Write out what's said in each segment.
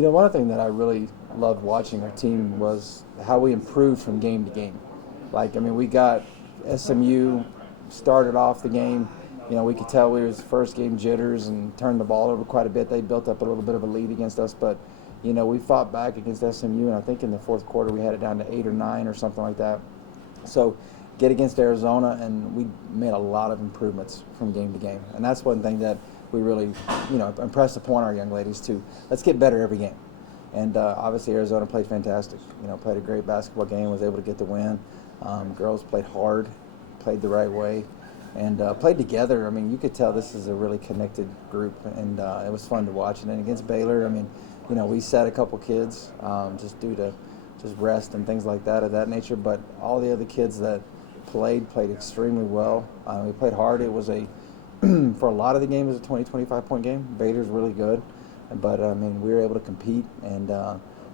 One thing that I really loved watching our team was how we improved from game to game. We got SMU started off the game. We could tell we was first game jitters and turned the ball over quite a bit. They built up a little bit of a lead against us, but we fought back against SMU, and I think in the fourth quarter we had it down to 8 or 9 or something like that. So get against Arizona, and we made a lot of improvements from game to game, and that's one thing that we really, impressed upon our young ladies too. Let's get better every game. And obviously Arizona played fantastic. Played a great basketball game, was able to get the win. Girls played hard, played the right way, and played together. You could tell this is a really connected group, and it was fun to watch. And then against Baylor, we sat a couple kids just due to just rest and things like that of that nature. But all the other kids that played extremely well. We played hard. It was for a lot of the game, it was a 20, 25-point game. Baylor's really good. But, we were able to compete, and,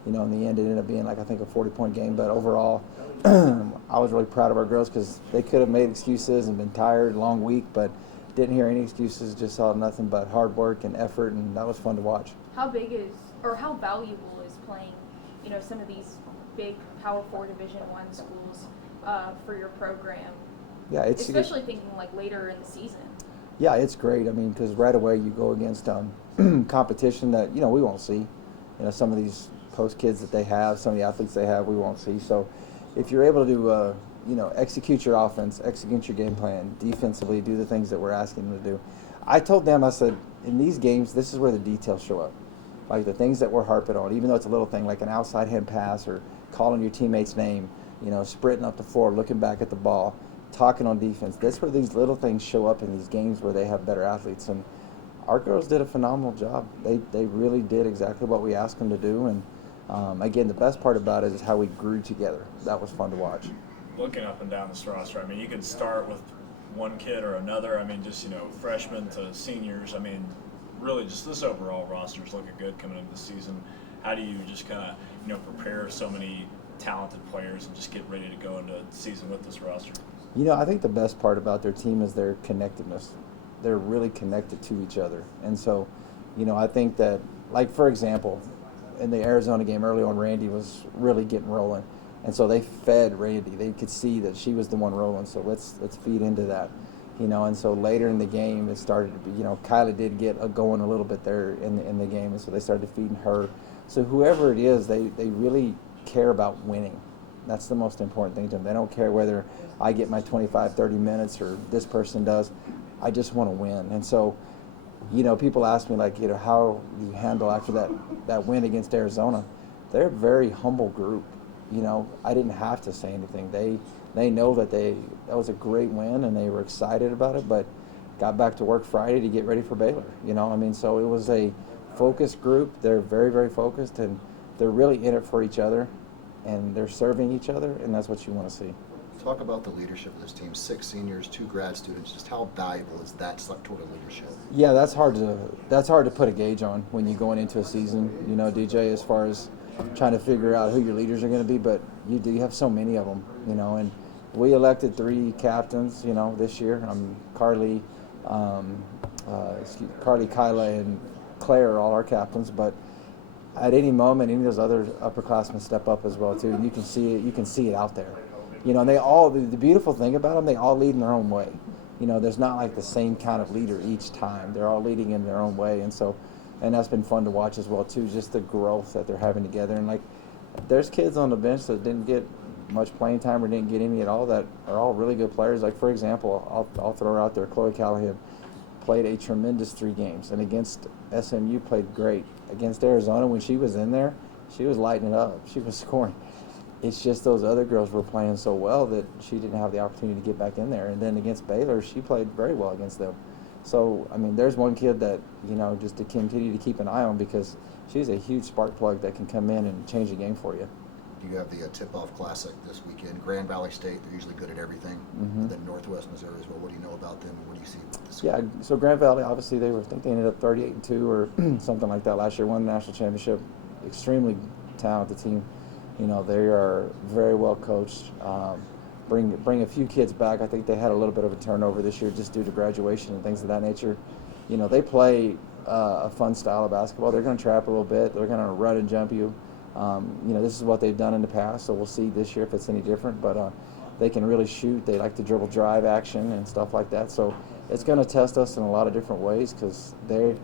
in the end, it ended up being, I think, a 40-point game. But overall, I was really proud of our girls because they could have made excuses and been tired, long week, but didn't hear any excuses, just saw nothing but hard work and effort, and that was fun to watch. How valuable is playing, some of these big Power 4 Division I schools for your program? Yeah, especially thinking, later in the season. Yeah, it's great. Because right away you go against competition that, we won't see. Some of these post kids that they have, some of the athletes they have, we won't see. So if you're able to, execute your offense, execute your game plan, defensively, do the things that we're asking them to do. I told them, I said, in these games, this is where the details show up. Like the things that we're harping on, even though it's a little thing like an outside hand pass or calling your teammate's name, sprinting up the floor, looking back at the ball, talking on defense. That's where these little things show up in these games where they have better athletes. And our girls did a phenomenal job. They really did exactly what we asked them to do. And again, the best part about it is how we grew together. That was fun to watch. Looking up and down this roster, you could start with one kid or another. Freshmen to seniors. Really just this overall roster is looking good coming into the season. How do you just kind of, prepare so many talented players and just get ready to go into the season with this roster? I think the best part about their team is their connectedness. They're really connected to each other. And so, I think that, for example, in the Arizona game early on, Randy was really getting rolling. And so they fed Randy. They could see that she was the one rolling, so let's feed into that. And so later in the game, it started to be, Kyla did get going a little bit there in the game, and so they started feeding her. So whoever it is, they really care about winning. That's the most important thing to them. They don't care whether I get my 25, 30 minutes or this person does. I just want to win. And so, people ask me, how do you handle after that win against Arizona? They're a very humble group. I didn't have to say anything. They know that that was a great win, and they were excited about it, but got back to work Friday to get ready for Baylor. So it was a focused group. They're very, very focused, and they're really in it for each other, and they're serving each other, and that's what you want to see. Talk about the leadership of this team. 6 seniors, 2 grad students. Just how valuable is that sort of leadership? Yeah, that's hard to put a gauge on when you're going into a season, DJ, as far as trying to figure out who your leaders are going to be, but you have so many of them, and we elected 3 captains, this year. Carly, Kyla, and Claire are all our captains, but at any moment, any of those other upperclassmen step up as well too, and you can see it out there. And they all, the beautiful thing about them, they all lead in their own way. There's not the same kind of leader each time. They're all leading in their own way, and that's been fun to watch as well too, just the growth that they're having together. And there's kids on the bench that didn't get much playing time or didn't get any at all that are all really good players. For example, I'll throw her out there. Chloe Callahan played a tremendous 3 games, and against SMU played great. Against Arizona, when she was in there, she was lighting it up. She was scoring. It's just those other girls were playing so well that she didn't have the opportunity to get back in there. And then against Baylor, she played very well against them. So, there's one kid that, just to continue to keep an eye on, because she's a huge spark plug that can come in and change the game for you. You have the Tipoff Classic this weekend. Grand Valley State, they're usually good at everything. Mm-hmm. And then Northwest Missouri as well. What do you know about them, and what do you see with this? Yeah, so Grand Valley, obviously, I think they ended up 38-2 or something like that last year, won the national championship. Extremely talented team. They are very well coached. Bring a few kids back. I think they had a little bit of a turnover this year just due to graduation and things of that nature. They play a fun style of basketball. They're going to trap a little bit. They're going to run and jump you. This is what they've done in the past, so we'll see this year if it's any different. But they can really shoot. They like to dribble drive action and stuff like that. So it's going to test us in a lot of different ways because they're,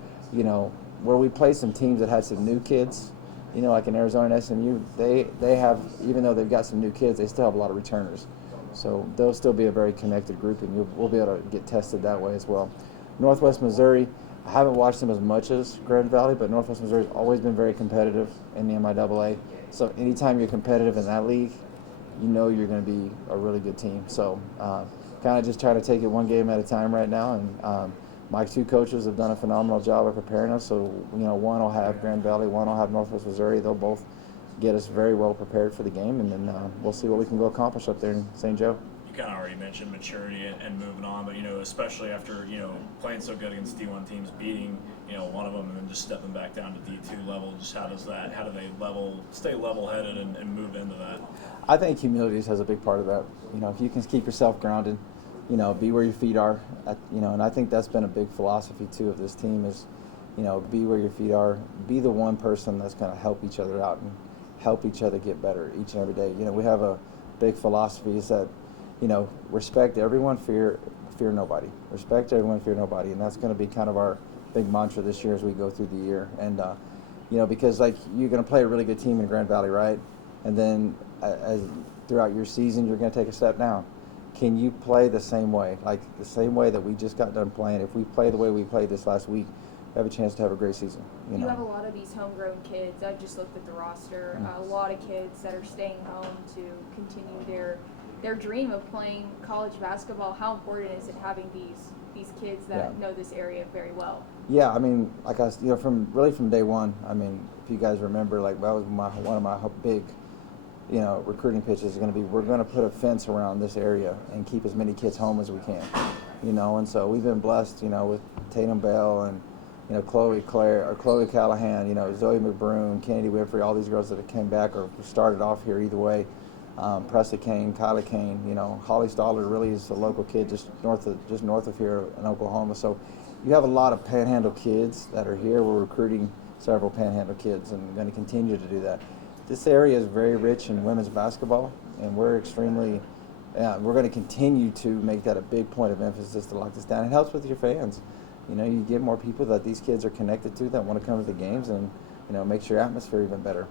where we play some teams that had some new kids, like in Arizona and SMU, they have, even though they've got some new kids, they still have a lot of returners. So they'll still be a very connected group, and we'll be able to get tested that way as well. Northwest Missouri, I haven't watched them as much as Grand Valley, but Northwest Missouri's always been very competitive in the MIAA. So anytime you're competitive in that league, you're going to be a really good team. So kind of just try to take it one game at a time right now. And my two coaches have done a phenomenal job of preparing us. So, one will have Grand Valley, one will have Northwest Missouri. They'll both get us very well prepared for the game, and then we'll see what we can go accomplish up there in St. Joe. You kind of already mentioned maturity and moving on, but especially after playing so good against D1 teams, beating one of them, and then just stepping back down to D2 level. Just how do they stay level-headed and move into that? I think humility has a big part of that. If you can keep yourself grounded, be where your feet are, and I think that's been a big philosophy too of this team is, be where your feet are, be the one person that's going to help each other out and help each other get better each and every day. We have a big philosophy is that, respect everyone, fear nobody. Respect everyone, fear nobody, and that's going to be kind of our big mantra this year as we go through the year. And because you're going to play a really good team in Grand Valley, right? And then as throughout your season, you're going to take a step down. Can you play the same way, like the same way that we just got done playing? If we play the way we played this last week, we have a chance to have a great season. You have a lot of these homegrown kids. I just looked at the roster. A lot of kids that are staying home to continue their dream of playing college basketball. How important is it having these kids that know this area very well? Yeah, from day one. If you guys remember, that was one of my big recruiting pitches is going to be, we're going to put a fence around this area and keep as many kids home as we can, and so we've been blessed, with Tatum Bell and, Chloe Callahan, Zoe McBroom, Kennedy Winfrey, all these girls that have came back or started off here either way, Presley Kane, Kyla Kane, Holly Stoller really is a local kid just north of here in Oklahoma. So you have a lot of Panhandle kids that are here. We're recruiting several Panhandle kids and going to continue to do that. This area is very rich in women's basketball, and we're going to continue to make that a big point of emphasis to lock this down. It helps with your fans. You get more people that these kids are connected to that want to come to the games, and makes your atmosphere even better.